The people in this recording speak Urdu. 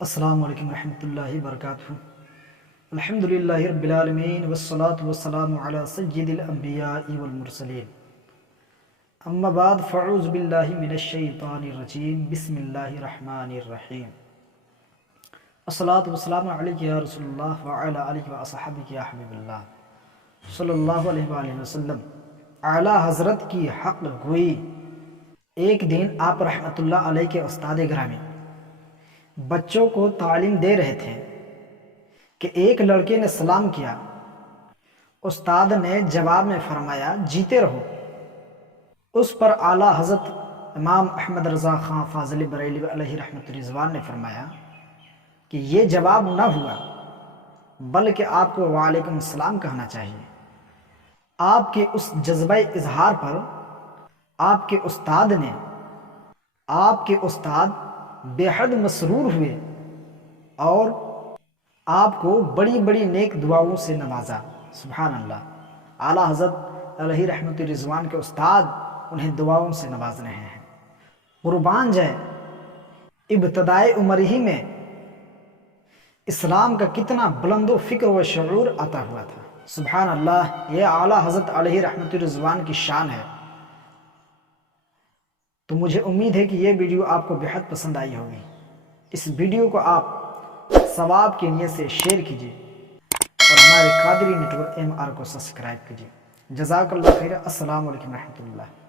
السلام علیکم ورحمۃ اللہ وبرکاتہ۔ الحمدللہ رب العالمین والصلاة والسلام علی سید الانبیاء والمرسلین، اما بعد فاعوذ باللہ من الشیطان الرجیم، بسم اللہ الرحمن الرحیم۔ الصلاة والسلام علیک یا رسول اللہ وعلی آلہ واصحابہ یا حبیب اللہ صلی اللہ علیہ وآلہ وسلم۔ اعلیٰ حضرت کی حق گوئی۔ ایک دن آپ رحمۃ اللہ علیہ کے استاد گرامی بچوں کو تعلیم دے رہے تھے کہ ایک لڑکے نے سلام کیا۔ استاد نے جواب میں فرمایا جیتے رہو۔ اس پر اعلیٰ حضرت امام احمد رضا خان فاضل بریلوی علیہ رحمۃ رضوان نے فرمایا کہ یہ جواب نہ ہوا، بلکہ آپ کو وعلیکم السلام کہنا چاہیے۔ آپ کے اس جذبہ اظہار پر آپ کے استاد بے حد مسرور ہوئے اور آپ کو بڑی بڑی نیک دعاؤں سے نوازا۔ سبحان اللہ، اعلیٰ حضرت علیہ رحمۃ رضوان کے استاد انہیں دعاؤں سے نواز رہے ہیں۔ قربان جائے، ابتدائے عمر ہی میں اسلام کا کتنا بلند و فکر و شعور عطا ہوا تھا۔ سبحان اللہ، یہ اعلیٰ حضرت علیہ رحمۃ رضوان کی شان ہے۔ تو مجھے امید ہے کہ یہ ویڈیو آپ کو بہت پسند آئی ہوگی۔ اس ویڈیو کو آپ ثواب کی نیت سے شیئر کیجیے اور ہمارے قادری نیٹ ورک MR کو سبسکرائب کیجیے۔ جزاک اللہ خیر۔ السلام علیکم ورحمۃ اللہ۔